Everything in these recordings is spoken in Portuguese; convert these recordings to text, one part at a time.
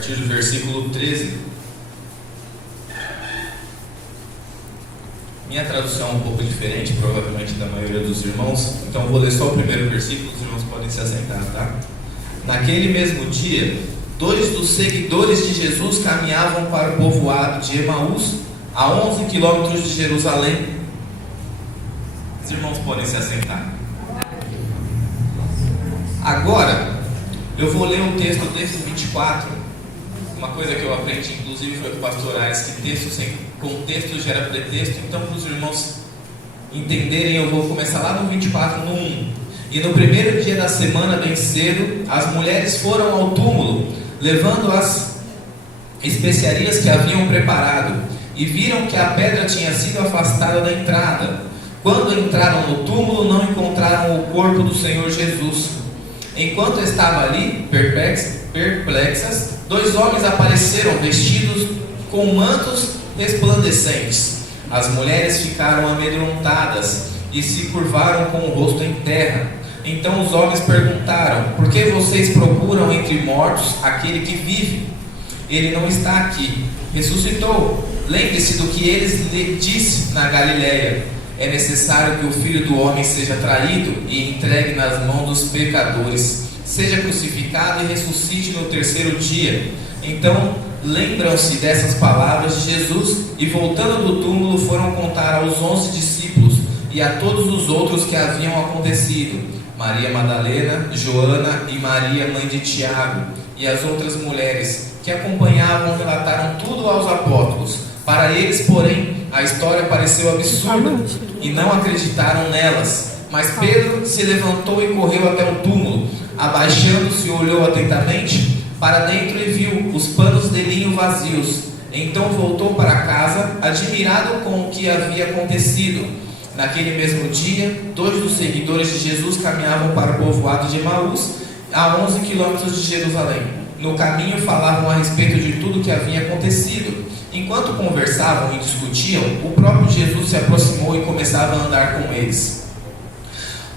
partir do versículo 13. Minha tradução é um pouco diferente, provavelmente, da maioria dos irmãos, então vou ler só o primeiro versículo, os irmãos podem se assentar, tá? Naquele mesmo dia, 2 dos seguidores de Jesus caminhavam para o povoado de Emaús, a 11 quilômetros de Jerusalém. Os irmãos podem se assentar. Agora, eu vou ler o texto desde o 24. Uma coisa que eu aprendi, inclusive, foi com o pastor Aires, que texto sem contexto gera pretexto. Então, para os irmãos entenderem, eu vou começar lá no 24, no 1. E no primeiro dia da semana, bem cedo, as mulheres foram ao túmulo, levando as especiarias que haviam preparado, e viram que a pedra tinha sido afastada da entrada. Quando entraram no túmulo, não encontraram o corpo do Senhor Jesus. Enquanto estava ali, perplexas, 2 homens apareceram vestidos com mantos resplandecentes. As mulheres ficaram amedrontadas e se curvaram com o rosto em terra. Então os homens perguntaram: por que vocês procuram entre mortos aquele que vive? Ele não está aqui, ressuscitou. Lembre-se do que eles lhe disse na Galileia: é necessário que o Filho do Homem seja traído e entregue nas mãos dos pecadores, seja crucificado e ressuscite no terceiro dia. Então lembram-se dessas palavras de Jesus e, voltando do túmulo, foram contar aos 11 discípulos e a todos os outros que haviam acontecido. Maria Madalena, Joana e Maria, mãe de Tiago, e as outras mulheres que acompanhavam relataram tudo aos apóstolos. Para eles, porém, a história pareceu absurda e não acreditaram nelas. Mas Pedro se levantou e correu até o túmulo. Abaixando-se, olhou atentamente para dentro e viu os panos de linho vazios. Então voltou para casa, admirado com o que havia acontecido. Naquele mesmo dia, 2 dos seguidores de Jesus caminhavam para o povoado de Emaús, a 11 quilômetros de Jerusalém. No caminho falavam a respeito de tudo o que havia acontecido. Enquanto conversavam e discutiam, o próprio Jesus se aproximou e começava a andar com eles.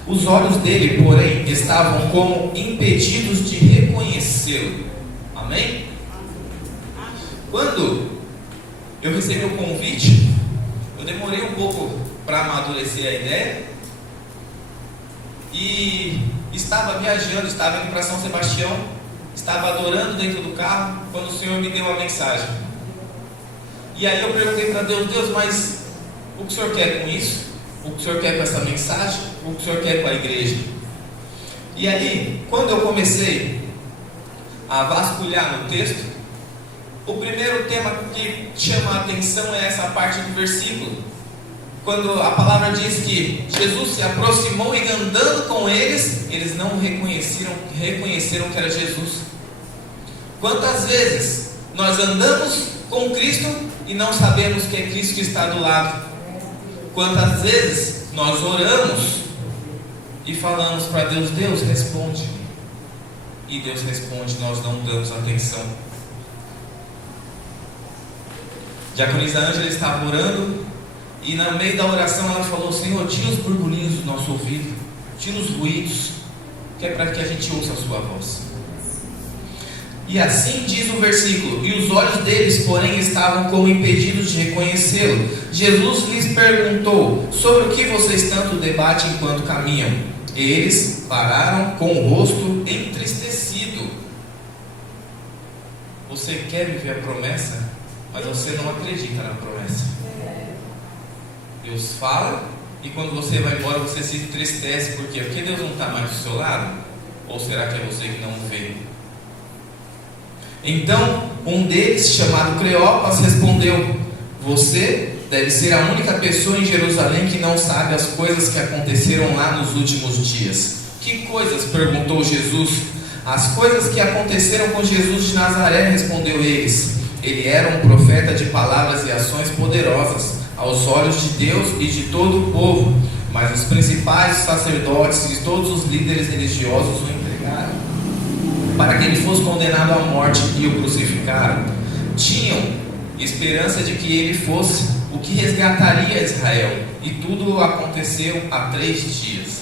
Os olhos dele, porém, estavam como impedidos de reconhecê-lo. Amém? Quando eu recebi o convite, eu demorei um pouco para amadurecer a ideia. E estava viajando, estava indo para São Sebastião, estava adorando dentro do carro, quando o Senhor me deu a mensagem. E aí eu perguntei para Deus: Deus, mas o que o Senhor quer com isso? O que o Senhor quer com essa mensagem? O que o Senhor quer com a igreja? E aí, quando eu comecei a vasculhar no texto, o primeiro tema que chama a atenção é essa parte do versículo, quando a palavra diz que Jesus se aproximou e, andando com eles, eles não reconheceram que era Jesus. Quantas vezes nós andamos com Cristo e não sabemos que é Cristo que está do lado? Quantas vezes nós oramos e falamos para Deus: Deus, responde. E Deus responde, nós não damos atenção. Diaconisa Ângela estava orando e, no meio da oração, ela falou: Senhor, tira os burburinhos do nosso ouvido, tira os ruídos, que é para que a gente ouça a sua voz. E assim diz o versículo: e os olhos deles, porém, estavam como impedidos de reconhecê-lo. Jesus lhes perguntou: sobre o que vocês tanto debatem enquanto caminham? Eles pararam com o rosto entristecido. Você quer viver a promessa, mas você não acredita na promessa. Deus fala, e quando você vai embora você se entristece. Por quê? Porque Deus não está mais do seu lado? Ou será que é você que não vê? Então um deles, chamado Cleopas, respondeu: você deve ser a única pessoa em Jerusalém que não sabe as coisas que aconteceram lá nos últimos dias. Que coisas? Perguntou Jesus. As coisas que aconteceram com Jesus de Nazaré, respondeu eles. Ele era um profeta de palavras e ações poderosas aos olhos de Deus e de todo o povo, mas os principais sacerdotes e todos os líderes religiosos o entregaram para que ele fosse condenado à morte e o crucificaram. Tinham esperança de que ele fosse o que resgataria Israel, e tudo aconteceu há 3 dias.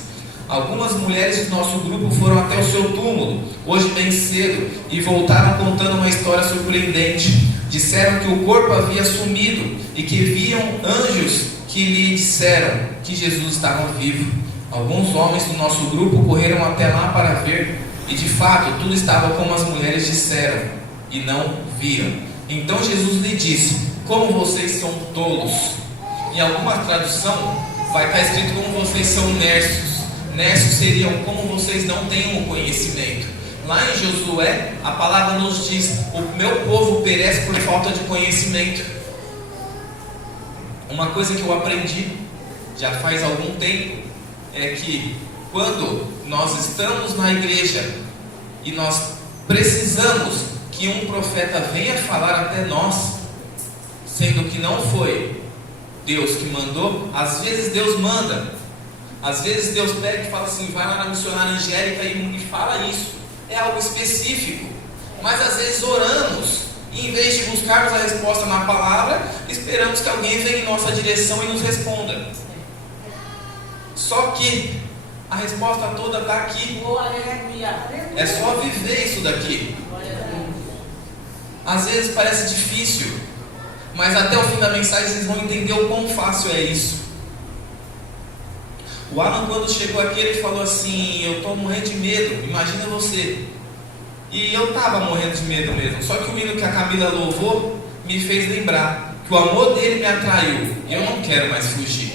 Algumas mulheres do nosso grupo foram até o seu túmulo, hoje bem cedo, e voltaram contando uma história surpreendente. Disseram que o corpo havia sumido e que viam anjos que lhe disseram que Jesus estava vivo. Alguns homens do nosso grupo correram até lá para ver, e de fato tudo estava como as mulheres disseram, e não viram. Então Jesus lhe disse: como vocês são tolos. Em alguma tradução vai estar escrito como vocês são nércios. Nércios seriam como vocês não têm o conhecimento. Lá em Josué, a palavra nos diz: o meu povo perece por falta de conhecimento. Uma coisa que eu aprendi já faz algum tempo é que quando nós estamos na igreja e nós precisamos que um profeta venha falar até nós, sendo que não foi Deus que mandou, às vezes Deus manda, às vezes Deus pega e fala assim: vai lá na missionária Angélica e fala isso. É algo específico, mas às vezes oramos e em vez de buscarmos a resposta na palavra, esperamos que alguém venha em nossa direção e nos responda. Só que a resposta toda está aqui. É só viver isso daqui. Às vezes parece difícil, mas até o fim da mensagem vocês vão entender o quão fácil é isso. O Alan, quando chegou aqui, ele falou assim: eu estou morrendo de medo, imagina você. E eu estava morrendo de medo mesmo. Só que o hino que a Camila louvou me fez lembrar que o amor dele me atraiu e eu não quero mais fugir.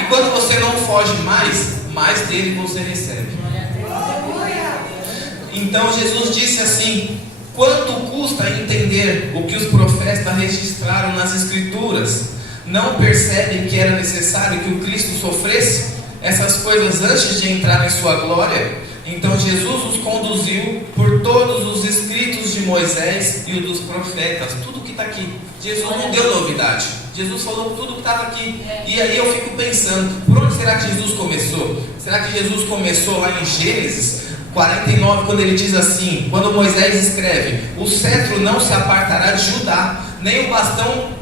E quando você não foge mais dele você recebe. Então Jesus disse assim: quanto custa entender o que os profetas registraram nas Escrituras? Não percebem que era necessário que o Cristo sofresse essas coisas antes de entrar em sua glória? Então Jesus os conduziu por todos os escritos de Moisés e o dos profetas. Tudo que está aqui. Jesus não deu novidade. Jesus falou tudo que estava aqui. E aí eu fico pensando: por onde será que Jesus começou? Será que Jesus começou lá em Gênesis 49, quando ele diz assim, quando Moisés escreve: o cetro não se apartará de Judá, nem o bastão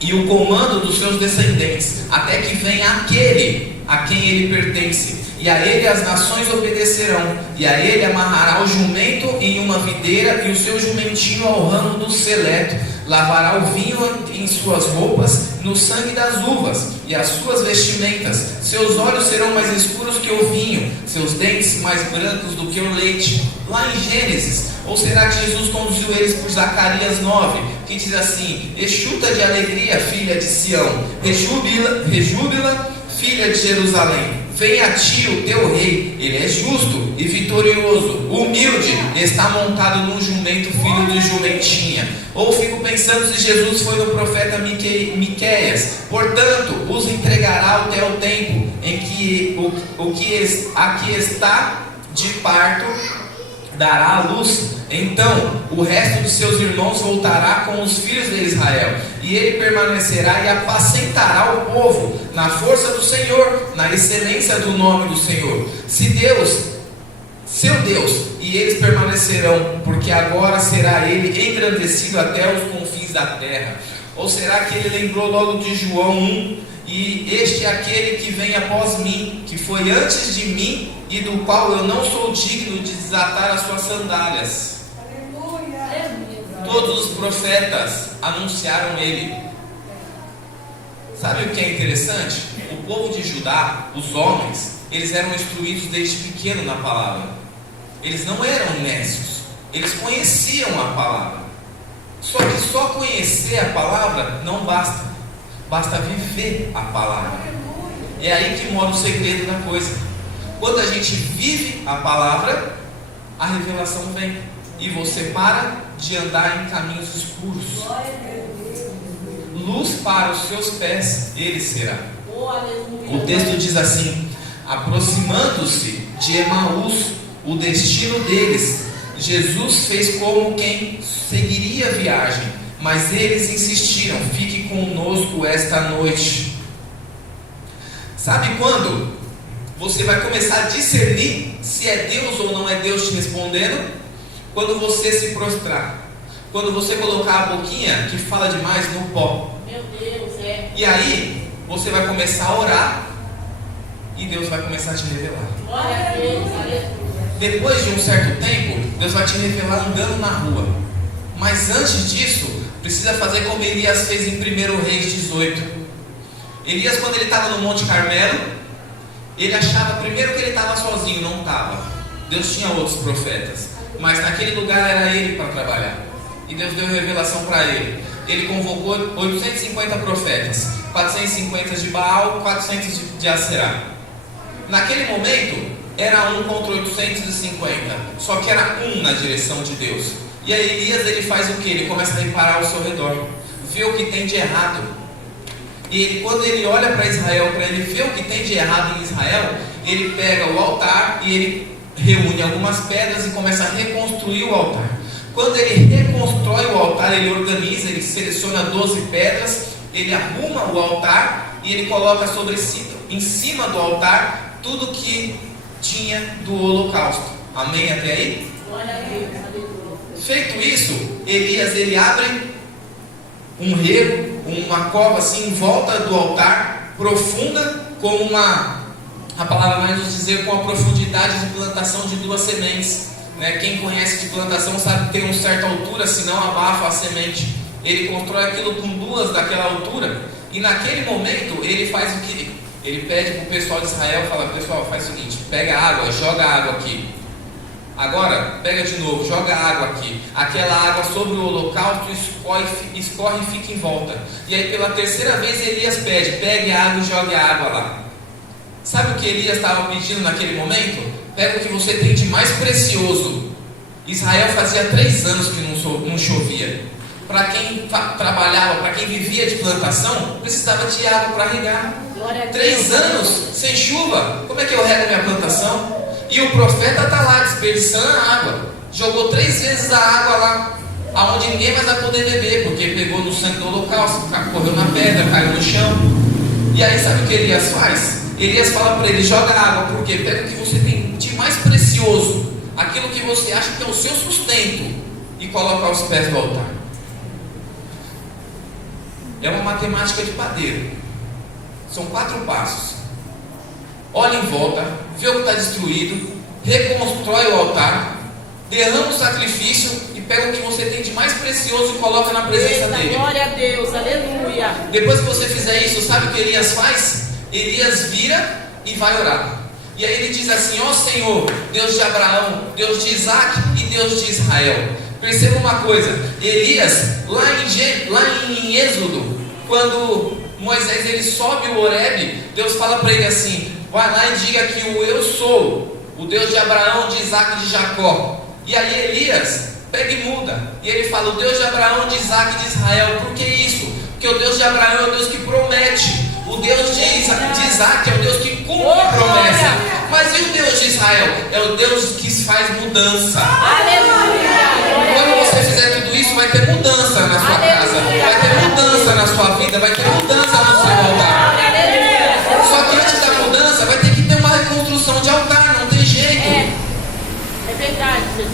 e o comando dos seus descendentes, até que venha aquele a quem ele pertence, e a ele as nações obedecerão, e a ele amarrará o jumento em uma videira, e o seu jumentinho ao ramo do seleto, lavará o vinho em suas roupas, no sangue das uvas, e as suas vestimentas, seus olhos serão mais escuros que o vinho, seus dentes mais brancos do que o leite. Lá em Gênesis, ou será que Jesus conduziu eles por Zacarias 9, que diz assim: exulta de alegria, filha de Sião, rejúbila, filha de Jerusalém. Vem a ti o teu rei, ele é justo e vitorioso, humilde, está montado num jumento, filho de jumentinha. Ou fico pensando se Jesus foi no profeta Miqueias: portanto, os entregará até o tempo em que aqui está de parto dará a luz. Então o resto de seus irmãos voltará com os filhos de Israel, e ele permanecerá e apacentará o povo na força do Senhor, na excelência do nome do Senhor. Se Deus, seu Deus, e eles permanecerão, porque agora será ele engrandecido até os confins da terra. Ou será que ele lembrou logo de João 1? E este é aquele que vem após mim, que foi antes de mim, e do qual eu não sou digno de desatar as suas sandálias. Todos os profetas anunciaram ele. Sabe o que é interessante? O povo de Judá, os homens, eles eram instruídos desde pequeno na palavra. Eles não eram nécios, eles conheciam a palavra. Só que só conhecer a palavra não basta, basta viver a palavra. É aí que mora o segredo da coisa. Quando a gente vive a palavra, a revelação vem, e você para de andar em caminhos escuros. Luz para os seus pés ele será. O texto diz assim: aproximando-se de Emaús, o destino deles, Jesus fez como quem seguiria a viagem, mas eles insistiram: fique conosco esta noite. Sabe quando você vai começar a discernir se é Deus ou não é Deus te respondendo? Quando você se prostrar, quando você colocar a boquinha que fala demais no pó. Meu Deus, é. E aí você vai começar a orar, e Deus vai começar a te revelar. Depois de um certo tempo, Deus vai te revelar andando na rua. Mas antes disso, precisa fazer como Elias fez em 1 Reis 18. Elias, quando ele estava no Monte Carmelo, ele achava primeiro que ele estava sozinho. Não estava. Deus tinha outros profetas, mas naquele lugar era ele para trabalhar. E Deus deu revelação para ele. Ele convocou 850 profetas, 450 de Baal, 400 de Aserá. Naquele momento era 1 contra 850, só que era 1 na direção de Deus. E aí Elias, ele faz o que? Ele começa a reparar ao seu redor, vê o que tem de errado. E ele, quando ele olha para Israel, para ele ver o que tem de errado em Israel, ele pega o altar e ele reúne algumas pedras e começa a reconstruir o altar. Quando ele reconstrói o altar, ele organiza, ele seleciona 12 pedras, ele arruma o altar e ele coloca em cima do altar tudo que tinha do holocausto. Amém até aí? Feito isso, Elias, ele abre um rego, uma cova assim em volta do altar, profunda, com a palavra vai nos dizer, com a profundidade de plantação de 2 sementes. Quem conhece de plantação sabe que tem uma certa altura, senão abafa a semente. Ele constrói aquilo com 2 daquela altura, e naquele momento ele faz o que? Ele pede para o pessoal de Israel, fala: pessoal, faz o seguinte, pega água, joga água aqui. Agora, pega de novo, joga água aqui. Aquela água sobre o holocausto escorre e fica em volta. E aí pela terceira vez Elias pede: pegue a água e jogue a água lá. Sabe o que Elias estava pedindo naquele momento? Pega o que você tem de mais precioso. Israel fazia 3 anos que não chovia. Para quem trabalhava, para quem vivia de plantação, precisava de água para regar. 3 anos sem chuva, como é que eu rego minha plantação? E o profeta está lá desperdiçando a água. Jogou 3 vezes a água lá, aonde ninguém mais vai poder beber, porque pegou no sangue do holocausto, correu na pedra, caiu no chão. E aí sabe o que Elias faz? Elias fala para ele: joga água, porque pega o que você tem de mais precioso, aquilo que você acha que é o seu sustento, e coloca aos pés do altar. É uma matemática de padeiro. São 4 passos. Olha em volta, vê o que está destruído, reconstrói o altar, derrama o sacrifício e pega o que você tem de mais precioso e coloca na presença dele. Glória a Deus, aleluia. Depois que você fizer isso, sabe o que Elias faz? Elias vira e vai orar. E aí ele diz assim: ó Senhor, Deus de Abraão, Deus de Isaac e Deus de Israel. Perceba uma coisa, Elias, lá em Êxodo, quando Moisés ele sobe o Horebe, Deus fala para ele assim: vai lá e diga que o eu sou, o Deus de Abraão, de Isaac e de Jacó. E aí Elias pega e muda, e ele fala: o Deus de Abraão, de Isaac e de Israel. Por que isso? Porque o Deus de Abraão é o Deus que promete, o Deus de Isaac é o Deus que cumpre a promessa. Mas e o Deus de Israel? É o Deus que faz mudança. Quando você fizer tudo isso, vai ter mudança na sua casa, vai ter mudança na sua vida, vai ter mudança no seu altar. Só que antes da mudança vai ter que ter uma reconstrução de altar, não tem jeito. É verdade, Jesus.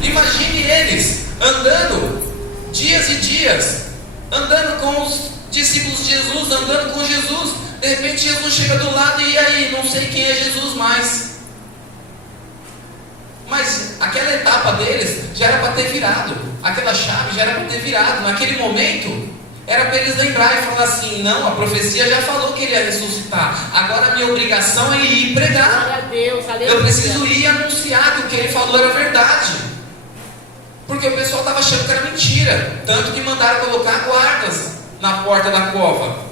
Imagine eles andando dias e dias, andando com os discípulos de Jesus, andando com Jesus. De repente Jesus chega do lado e aí, não sei quem é Jesus mais. Mas aquela etapa deles já era para ter virado, aquela chave já era para ter virado. Naquele momento era para eles lembrar e falar assim: não, a profecia já falou que ele ia ressuscitar, agora a minha obrigação é ir pregar. Glória a Deus, aleluia. Eu preciso ir anunciar que o que ele falou era verdade, porque o pessoal estava achando que era mentira, tanto que mandaram colocar guardas na porta da cova.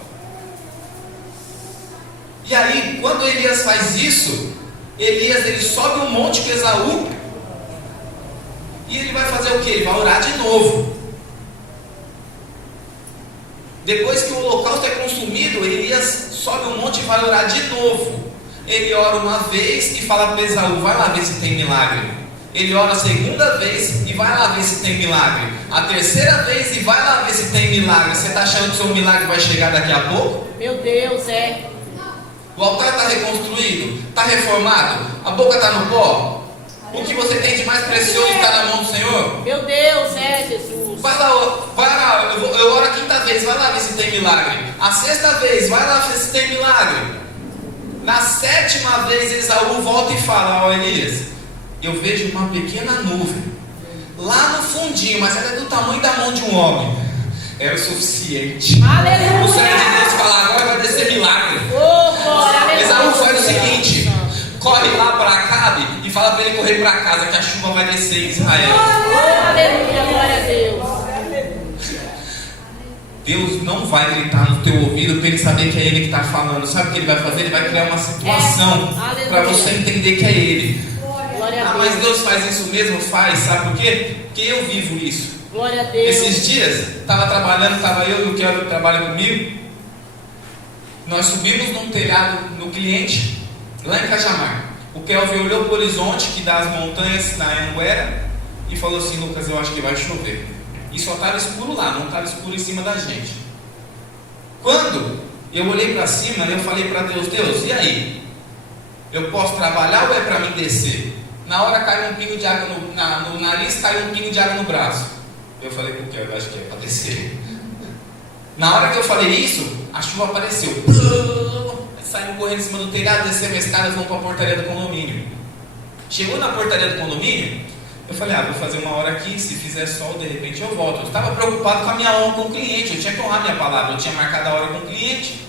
E aí, quando Elias faz isso, Elias ele sobe um monte com Esaú, e ele vai fazer o que? Ele vai orar de novo. Depois que o holocausto é consumido, Elias sobe um monte e vai orar de novo. Ele ora uma vez e fala para Esaú: vai lá ver se tem milagre. Ele ora a segunda vez e vai lá ver se tem milagre. A terceira vez e vai lá ver se tem milagre. Você está achando que o seu milagre vai chegar daqui a pouco? Meu Deus, é. O altar está reconstruído? Está reformado? A boca está no pó? O que você tem de mais precioso está na mão do Senhor? Meu Deus, é, Jesus. Vai lá, eu oro a 5ª vez, vai lá ver se tem milagre. A 6ª vez, vai lá ver se tem milagre. Na 7ª vez, Esaú volta e fala: ó, Elias, eu vejo uma pequena nuvem lá no fundinho, mas ela é do tamanho da mão de um homem. Era o suficiente. Aleluia. O Senhor de Deus fala: agora vai descer milagre. Oh, glória, aleluia. Esaú faz o seguinte: corre lá para Acabe e fala para ele correr para casa, que a chuva vai descer em Israel. Oh, aleluia, glória a Deus. Deus não vai gritar no teu ouvido para ele saber que é ele que está falando. Sabe o que ele vai fazer? Ele vai criar uma situação para você entender que é ele. Glória a Deus. Mas Deus faz isso mesmo? Faz. Sabe por quê? Porque eu vivo isso. Glória a Deus. Esses dias, estava trabalhando, estava eu e o Kelvin que trabalha comigo. Nós subimos num telhado no cliente, lá em Cajamar. O Kelvin olhou para o horizonte que dá as montanhas na Anguera e falou assim: Lucas, eu acho que vai chover. E só estava escuro lá, não estava escuro em cima da gente. Quando eu olhei para cima, eu falei para Deus: Deus, e aí? Eu posso trabalhar ou é para mim descer? Na hora caiu um pingo de água no nariz, caiu um pingo de água no braço. Eu falei para o Kelvin: eu acho que é para descer. Na hora que eu falei isso, a chuva apareceu. Saímos correndo em cima do telhado, descemos a escada, vamos para a portaria do condomínio. Chegou na portaria do condomínio, eu falei: vou fazer uma hora aqui, se fizer sol, de repente eu volto. Eu estava preocupado com a minha honra com o cliente, eu tinha que honrar minha palavra, eu tinha marcado a hora com o cliente.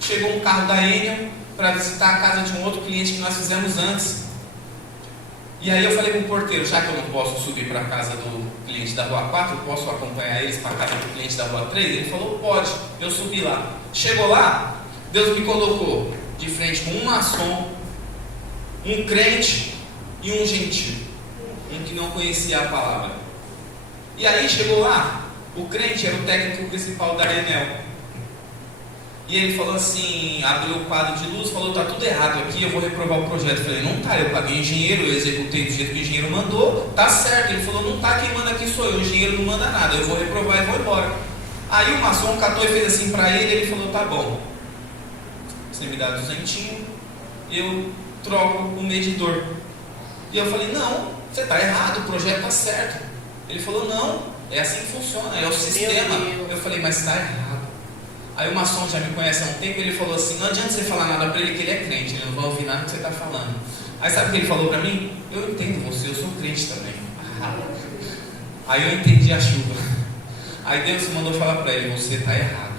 Chegou um carro da Enel para visitar a casa de um outro cliente que nós fizemos antes. E aí eu falei para o porteiro: já que eu não posso subir para a casa do cliente da rua 4, eu posso acompanhar eles para a casa do cliente da rua 3? Ele falou: pode. Eu subi lá. Chegou lá, Deus me colocou de frente com um maçom, um crente e um gentil, um que não conhecia a palavra. E aí chegou lá, o crente era o técnico principal da Enel. E ele falou assim, abriu o quadro de luz, falou: tá tudo errado aqui, eu vou reprovar o projeto. Eu falei: não tá, eu paguei engenheiro, eu executei do jeito que o engenheiro mandou, tá certo. Ele falou: não tá, quem manda aqui sou eu, o engenheiro não manda nada, eu vou reprovar e vou embora. Aí o maçom catou e fez assim para ele, ele falou: tá bom, você me dá 200, eu troco o medidor. E eu falei: não, você está errado, o projeto está certo. Ele falou: não, é assim que funciona, é o sistema. Eu falei: mas está errado. Aí o maçom já me conhece há um tempo, ele falou assim: não adianta você falar nada para ele, que ele é crente, ele não vai ouvir nada que você está falando. Aí sabe o que ele falou para mim? Eu entendo você, eu sou crente também. Aí eu entendi a chuva. Aí Deus mandou falar para ele: você está errado,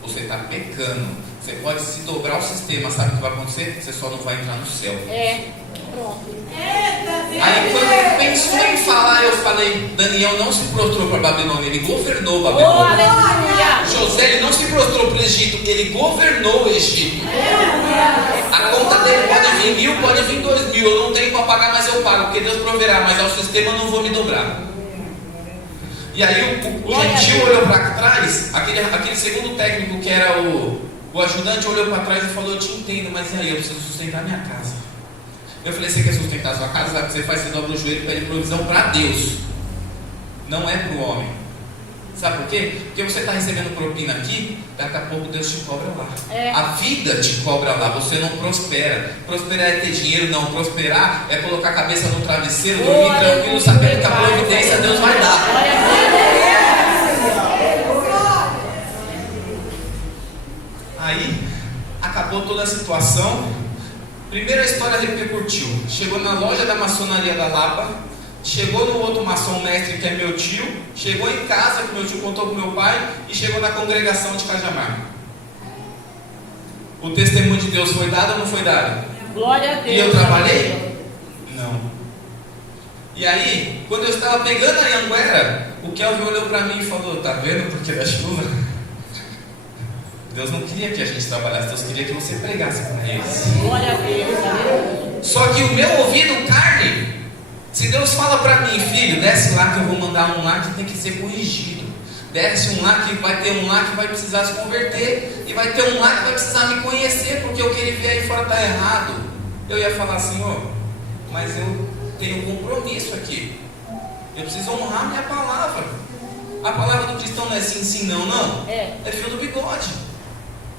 você está pecando, você pode se dobrar o sistema, sabe o que vai acontecer? Você só não vai entrar no céu. Pronto. Aí quando ele pensou em falar, eu falei: Daniel não se prostrou para Babilônia, ele governou Babilônia. José, ele não se prostrou para o Egito, ele governou o Egito. A conta dele pode vir 1.000, pode vir 2.000, eu não tenho para pagar, mas eu pago, porque Deus proverá, mas ao sistema eu não vou me dobrar. E aí o gentil olhou para trás, aquele segundo técnico que era o ajudante olhou para trás e falou: eu te entendo, mas e aí, eu preciso sustentar minha casa. Eu falei: você quer sustentar a sua casa? Sabe o que você faz? Você dobra o joelho e pede provisão para Deus, não é para o homem. Sabe por quê? Porque você está recebendo propina aqui, daqui a pouco Deus te cobra lá. A vida te cobra lá, você não prospera. Prosperar é ter dinheiro, não. Prosperar é colocar a cabeça no travesseiro, dormir tranquilo, sabendo que a providência Deus vai dar. Aí, acabou toda a situação. Primeira história repercutiu. Chegou na loja da maçonaria da Lapa, chegou no outro maçom mestre que é meu tio, chegou em casa que meu tio contou com meu pai e chegou na congregação de Cajamar. O testemunho de Deus foi dado ou não foi dado? Glória a Deus. E eu trabalhei? Não. E aí, quando eu estava pegando a Anguera, o Kelvin olhou para mim e falou: tá vendo por que da chuva? Deus não queria que a gente trabalhasse, Deus queria que você pregasse para eles. Glória a Deus. Só que o meu ouvido carne, se Deus fala para mim: filho, desce lá que eu vou mandar um lá que tem que ser corrigido. Desce um lá que vai ter um lá que vai precisar se converter. E vai ter um lá que vai precisar me conhecer, porque o que ele vê aí fora está errado. Eu ia falar: Senhor, mas eu tenho um compromisso aqui. Eu preciso honrar minha palavra. A palavra do cristão não é sim, sim, não, não. É fio do bigode.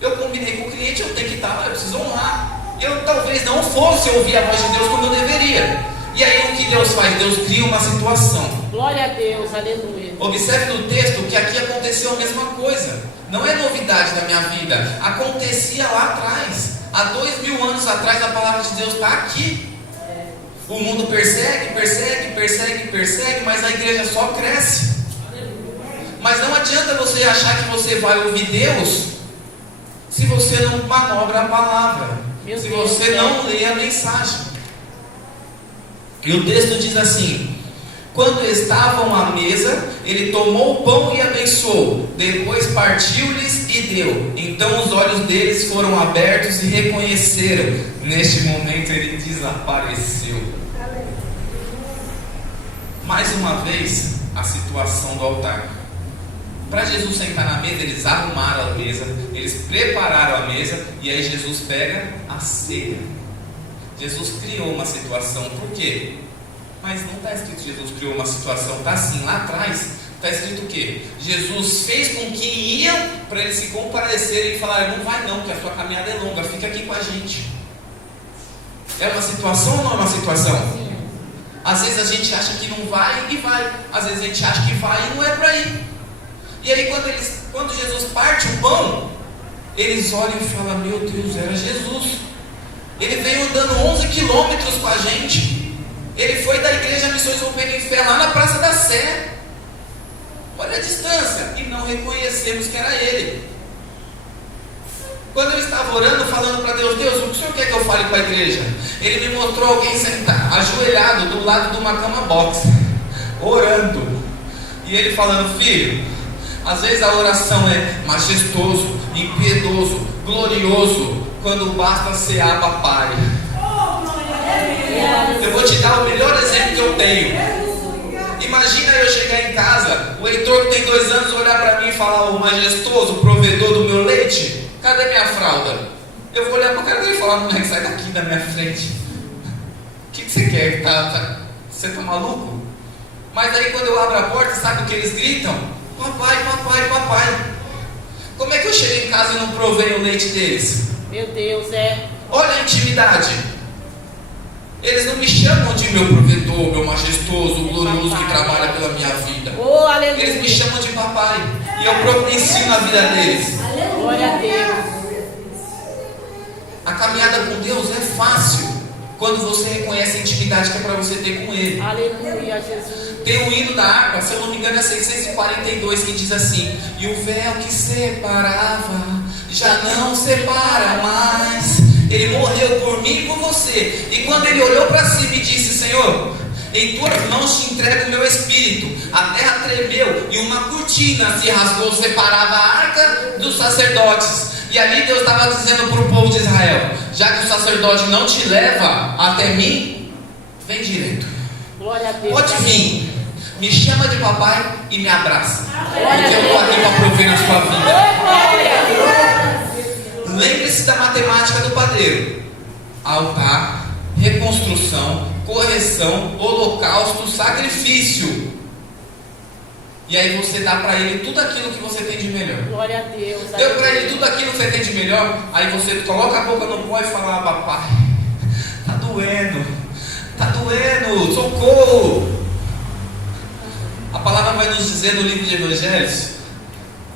Eu combinei com o cliente, eu tenho que estar lá, eu preciso honrar. Eu talvez não fosse ouvir a voz de Deus como eu deveria. E aí o que Deus faz? Deus cria uma situação. Glória a Deus, aleluia. Observe no texto que aqui aconteceu a mesma coisa. Não é novidade da minha vida, acontecia lá atrás. Há 2000 anos atrás a palavra de Deus está aqui. O mundo persegue, mas a igreja só cresce. Mas não adianta você achar que você vai ouvir Deus se você não manobra a palavra, se você não lê a mensagem. E o texto diz assim: quando estavam à mesa, ele tomou o pão e abençoou, depois partiu-lhes e deu. Então os olhos deles foram abertos e reconheceram. Neste momento ele desapareceu. Mais uma vez, a situação do altar. Para Jesus sentar na mesa, eles arrumaram a mesa, eles prepararam a mesa, e aí Jesus pega a ceia. Jesus criou uma situação. Por quê? Mas não está escrito que Jesus criou uma situação. Está assim, lá atrás está escrito o quê? Jesus fez com que iam para eles se compadecerem e falaram: não vai não, que a sua caminhada é longa, fica aqui com a gente. É uma situação ou não é uma situação? Sim. Às vezes a gente acha que não vai e vai. Às vezes a gente acha que vai e não é para ir. E aí quando Jesus parte o pão, eles olham e falam: meu Deus, era Jesus. Ele veio andando 11 quilômetros com a gente. Ele foi da igreja Missões Rompendo em Fé lá na Praça da Sé. Olha a distância. E não reconhecemos que era ele. Quando eu estava orando, falando para Deus: Deus, o que o Senhor quer que eu fale com a igreja? Ele me mostrou alguém sentado, ajoelhado do lado de uma cama box, orando. E ele falando: filho, às vezes a oração é majestoso, impiedoso, glorioso, quando basta ser Abba Pai. Eu vou te dar o melhor exemplo que eu tenho. Imagina eu chegar em casa, o Heitor que tem 2 anos olhar para mim e falar: o majestoso provedor do meu leite, cadê minha fralda? Eu vou olhar para o cara dele e falar: moleque, sai daqui da minha frente. O que você quer? Você tá maluco? Mas aí quando eu abro a porta, sabe o que eles gritam? Papai, papai, papai. Como é que eu chego em casa e não provei o leite deles? Meu Deus, Olha a intimidade. Eles não me chamam de meu provedor, meu majestoso, glorioso que trabalha pela minha vida. Oh, aleluia. Eles me chamam de papai. E eu providencio a vida deles. Glória a Deus. A caminhada com Deus é fácil quando você reconhece a intimidade que é para você ter com Ele. Aleluia, Jesus. Tem um hino da harpa, se eu não me engano é 642, que diz assim: e o véu que separava já não separa mais. Ele morreu por mim e por você. E quando ele olhou para cima e disse: Senhor, em tuas mãos te entrego o meu espírito. A terra tremeu e uma cortina se rasgou, separava a arca dos sacerdotes. E ali Deus estava dizendo para o povo de Israel: já que o sacerdote não te leva até mim, vem direito. Glória a Deus. Pode vir, me chama de papai e me abraça, porque eu estou aqui para prover na sua vida. Lembre-se da matemática do padeiro: altar, reconstrução, correção, holocausto, sacrifício. E aí você dá para ele tudo aquilo que você tem de melhor. Glória a Deus. Deu para ele tudo aquilo que você tem de melhor. Aí você coloca a boca no pó e fala: papai, tá doendo, socorro. A palavra vai nos dizer no livro de Evangelhos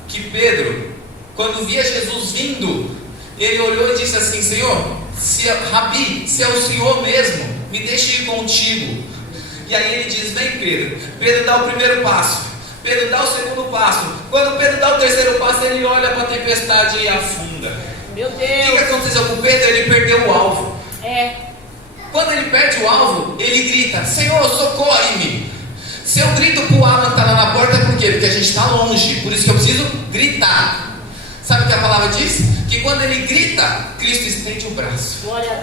que Pedro, quando via Jesus vindo, ele olhou e disse assim: Senhor, Rabi, se é o Senhor mesmo, me deixe ir contigo. E aí ele diz: vem Pedro. Pedro dá o primeiro passo, Pedro dá o segundo passo. Quando Pedro dá o terceiro passo, ele olha para a tempestade e afunda. Meu Deus. O que aconteceu com Pedro? Ele perdeu o alvo. Quando ele perde o alvo, ele grita: Senhor, socorre-me. Se eu grito para o Alan que está lá na porta, por quê? Porque a gente está longe, por isso que eu preciso gritar. Sabe o que a palavra diz? Que quando ele grita, Cristo estende o braço,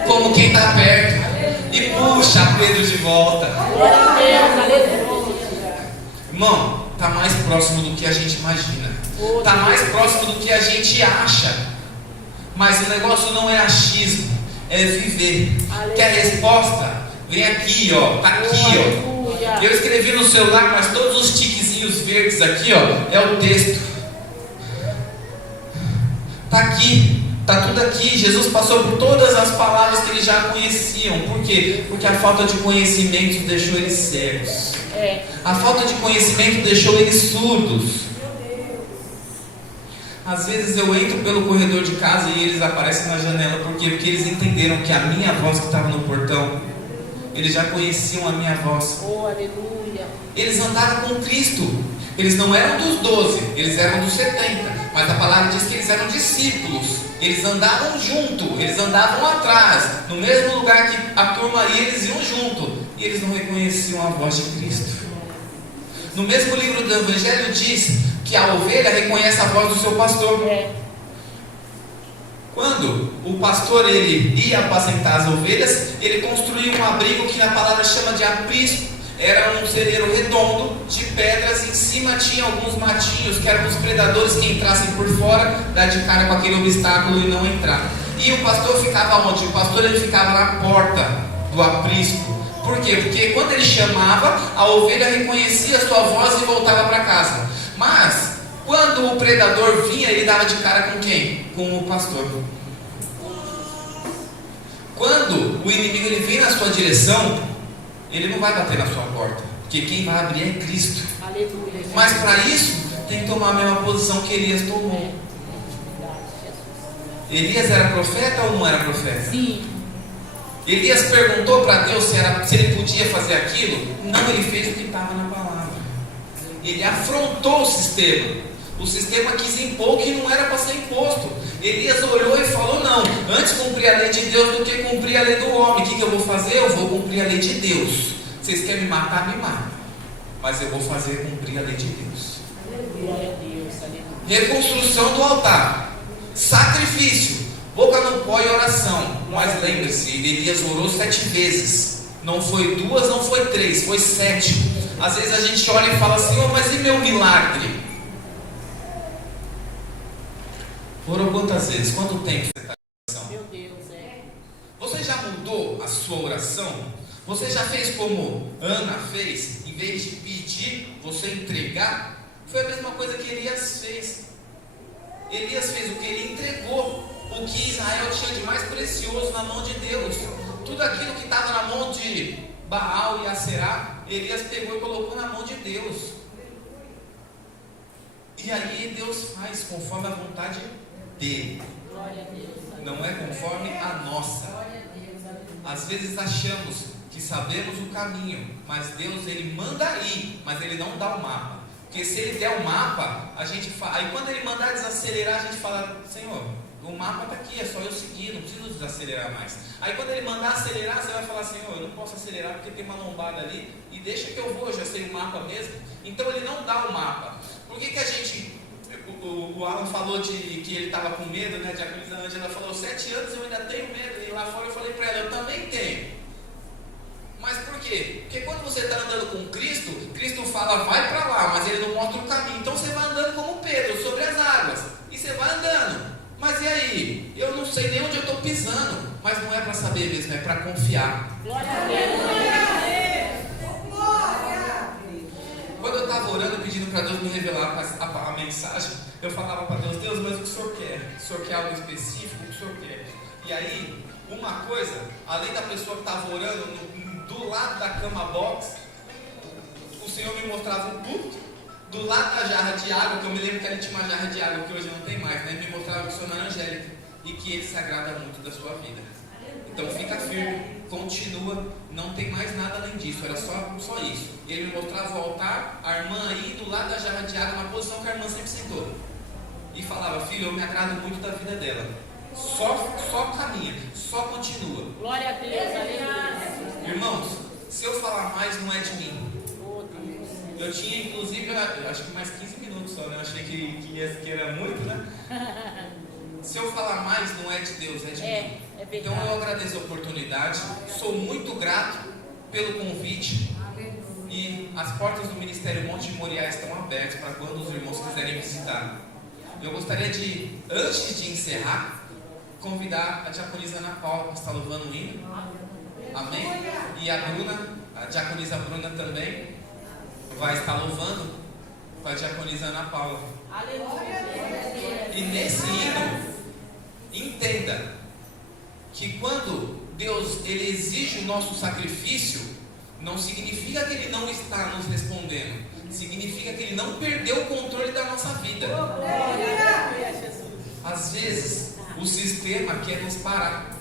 como quem está perto, e puxa Pedro de volta. Glória a Deus, aleluia. Irmão, está mais próximo do que a gente imagina, está mais próximo do que a gente acha. Mas o negócio não é achismo, é viver. Que a resposta vem aqui, ó, está aqui, ó. Eu escrevi no celular, mas todos os tiquezinhos verdes aqui, ó, é o texto. Está aqui, está tudo aqui. Jesus passou por todas as palavras que eles já conheciam. Por quê? Porque a falta de conhecimento deixou eles cegos. A falta de conhecimento deixou eles surdos. Às vezes eu entro pelo corredor de casa e eles aparecem na janela. Por quê? Porque eles entenderam que a minha voz que estava no portão, eles já conheciam a minha voz. Oh, aleluia. Eles andaram com Cristo. Eles não eram dos 12, eles eram dos 70. Mas a palavra diz que eles eram discípulos. Eles andavam junto, eles andavam atrás. No mesmo lugar que a turma ia, eles iam junto. E eles não reconheciam a voz de Cristo. No mesmo livro do Evangelho diz que a ovelha reconhece a voz do seu pastor. Quando o pastor ele ia apacentar as ovelhas, ele construía um abrigo que na palavra chama de aprisco. Era um celeiro redondo de pedras, em cima tinha alguns matinhos que eram os predadores que entrassem por fora, dar de cara com aquele obstáculo e não entrar. E o pastor ficava onde? O pastor ele ficava na porta do aprisco. Por quê? Porque quando ele chamava, a ovelha reconhecia a sua voz e voltava para casa. Mas quando o predador vinha, ele dava de cara com quem? Com o pastor. Quando o inimigo ele vem na sua direção, ele não vai bater na sua porta, porque quem vai abrir é Cristo. Aleluia. Mas para isso, tem que tomar a mesma posição que Elias tomou. Elias era profeta ou não era profeta? Sim. Elias perguntou para Deus se ele podia fazer aquilo. Não, ele fez o que estava na palavra. Ele afrontou o sistema. O sistema quis impor o que não era para ser imposto. Elias olhou e falou: não, antes cumprir a lei de Deus do que cumprir a lei do homem. O que eu vou fazer? Eu vou cumprir a lei de Deus. Vocês querem me matar? Me matem. Mas eu vou fazer cumprir a lei de Deus. Glória a Deus. Aleluia. Reconstrução do altar, sacrifício, boca no pó e oração. Mas lembre-se, Elias orou 7 vezes. Não foi 2, não foi 3, foi 7. Às vezes a gente olha e fala: Senhor, mas e meu milagre? Orou quantas vezes? Quanto tempo você está em oração? Meu Deus, Você já mudou a sua oração? Você já fez como Ana fez? Em vez de pedir, você entregar? Foi a mesma coisa que Elias fez. Elias fez o que? Ele entregou o que Israel tinha de mais precioso na mão de Deus. Tudo aquilo que estava na mão de Baal e Aserá, Elias pegou e colocou na mão de Deus. E aí Deus faz conforme a vontade dele. glória a Deus. Não é conforme a nossa. Às vezes achamos que sabemos o caminho, mas Deus ele manda ir, mas ele não dá o mapa. Porque se ele der o mapa, a gente aí quando ele mandar desacelerar, a gente fala: Senhor, o mapa está aqui, é só eu seguir, não preciso desacelerar mais. Aí quando ele mandar acelerar, você vai falar: Senhor, eu não posso acelerar porque tem uma lombada ali, e deixa que eu vou, eu já sei o mapa mesmo. Então ele não dá o mapa. Por que a gente... O Alan falou que ele estava com medo, né? A diaconisa Ângela falou: 7 anos eu ainda tenho medo. E lá fora eu falei para ela: eu também tenho. Mas por quê? Porque quando você está andando com Cristo, Cristo fala: vai para lá, mas ele não mostra o caminho. Então você vai andando como Pedro, sobre as águas. E você vai andando. Mas e aí? Eu não sei nem onde eu estou pisando. Mas não é para saber mesmo, é para confiar. Glória a Deus. Quando eu estava orando, pedindo para Deus me revelar a mensagem, eu falava para Deus: Deus, mas o que o Senhor quer? O Senhor quer algo específico? O que o Senhor quer? E aí, uma coisa, além da pessoa que estava orando, do lado da cama box, o Senhor me mostrava um púlpito, do lado da jarra de água, que eu me lembro que ele tinha uma jarra de água que hoje não tem mais, né? Me mostrava o Missionário Angélica, e que ele se agrada muito da sua vida. Então fica firme, continua, não tem mais nada além disso, era só isso. Ele me mostrava o altar, a irmã aí do lado da jarra de água, na posição que a irmã sempre sentou. E falava: filho, eu me agrado muito da vida dela. Só caminha, só continua. Glória a Deus. Aleluia. Irmãos, se eu falar mais, não é de mim. Oh, Deus. Eu tinha inclusive, eu acho que mais 15 minutos só, né? Eu achei que era muito, né? Se eu falar mais, não é de Deus, é de mim. É verdade. Então eu agradeço a oportunidade, sou muito grato pelo convite. E as portas do Ministério Monte de Moriá estão abertas para quando os irmãos quiserem visitar. Eu gostaria de, antes de encerrar, convidar a diaconisa Ana Paula, que está louvando o hino. Amém? E a Bruna, a diaconisa Bruna também, vai estar louvando com a diaconisa Ana Paula. Aleluia. E nesse hino, entenda que quando Deus ele exige o nosso sacrifício, não significa que Ele não está nos respondendo, significa que Ele não perdeu o controle da nossa vida. Às vezes, o sistema quer nos parar.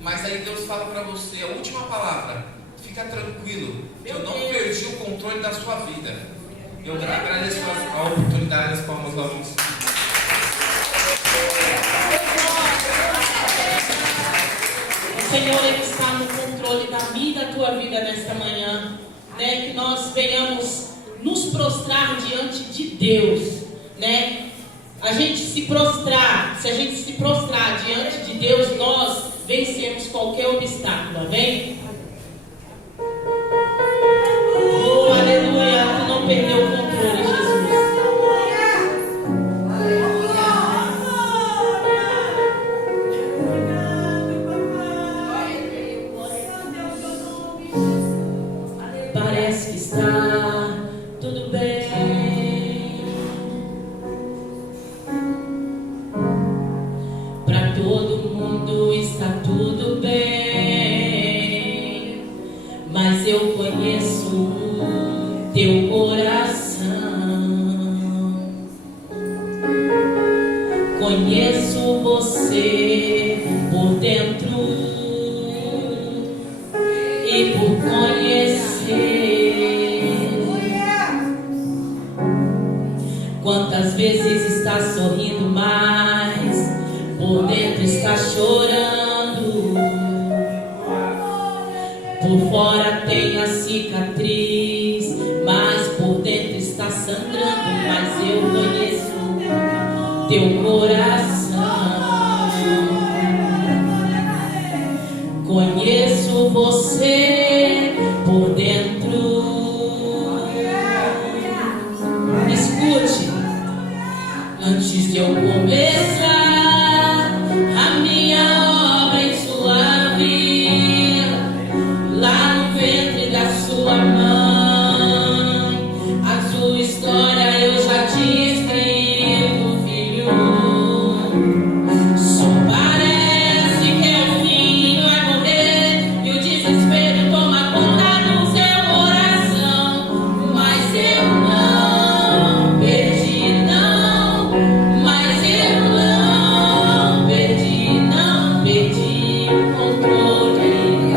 Mas aí Deus fala para você, a última palavra, fica tranquilo, eu não perdi o controle da sua vida. Eu agradeço a oportunidade das palmas da luz. O Senhor, Ele está no controle da minha e da tua vida nesta manhã, né? Que nós venhamos nos prostrar diante de Deus, né? Se a gente se prostrar diante de Deus, nós vencemos qualquer obstáculo, amém? Oh, aleluia, tu não perdeu o controle, Jesus. Parece que está tudo bem. Para todo mundo está tudo bem. Mas eu conheço teu coração. Conheço você por dentro e por conhecer. Quantas vezes está sorrindo, mas por dentro está chorando. Por fora tem a cicatriz, mas por dentro está sangrando. Mas eu conheço teu coração. Conheço você por dentro. Escute, antes de eu começar a minha obra em sua vida, lá no ventre da sua mãe, a sua história eu já tinha escrito, filho. Só parece que é o fim, vai morrer, e o desespero toma conta do seu coração. Mas eu não perdi, não. Mas eu não perdi, não perdi o controle.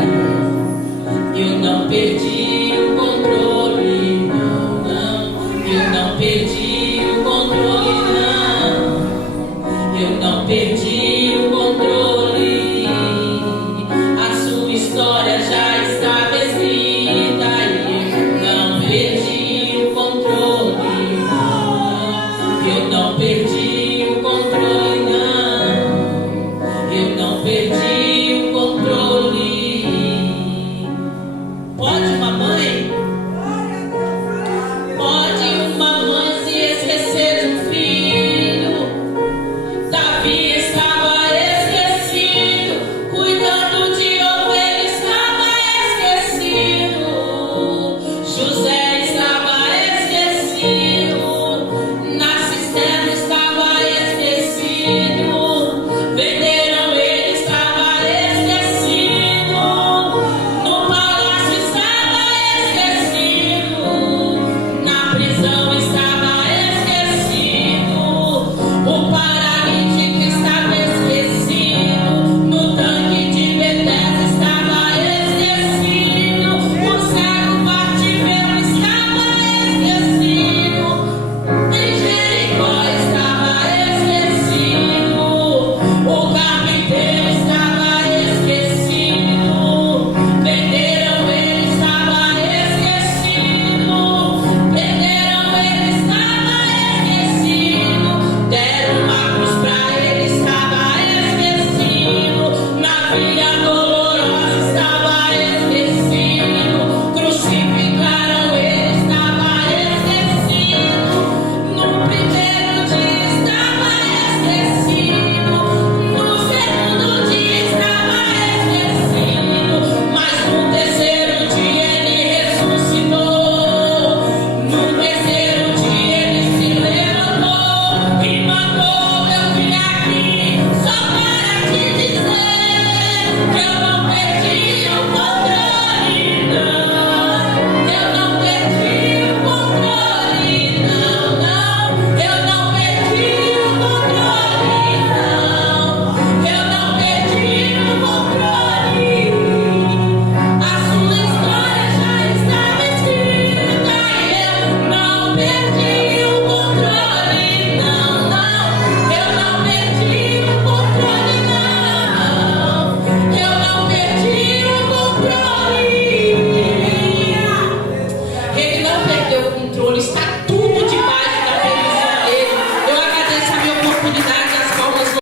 Eu não perdi o controle, não, não. Eu não perdi o controle, não. Eu não perdi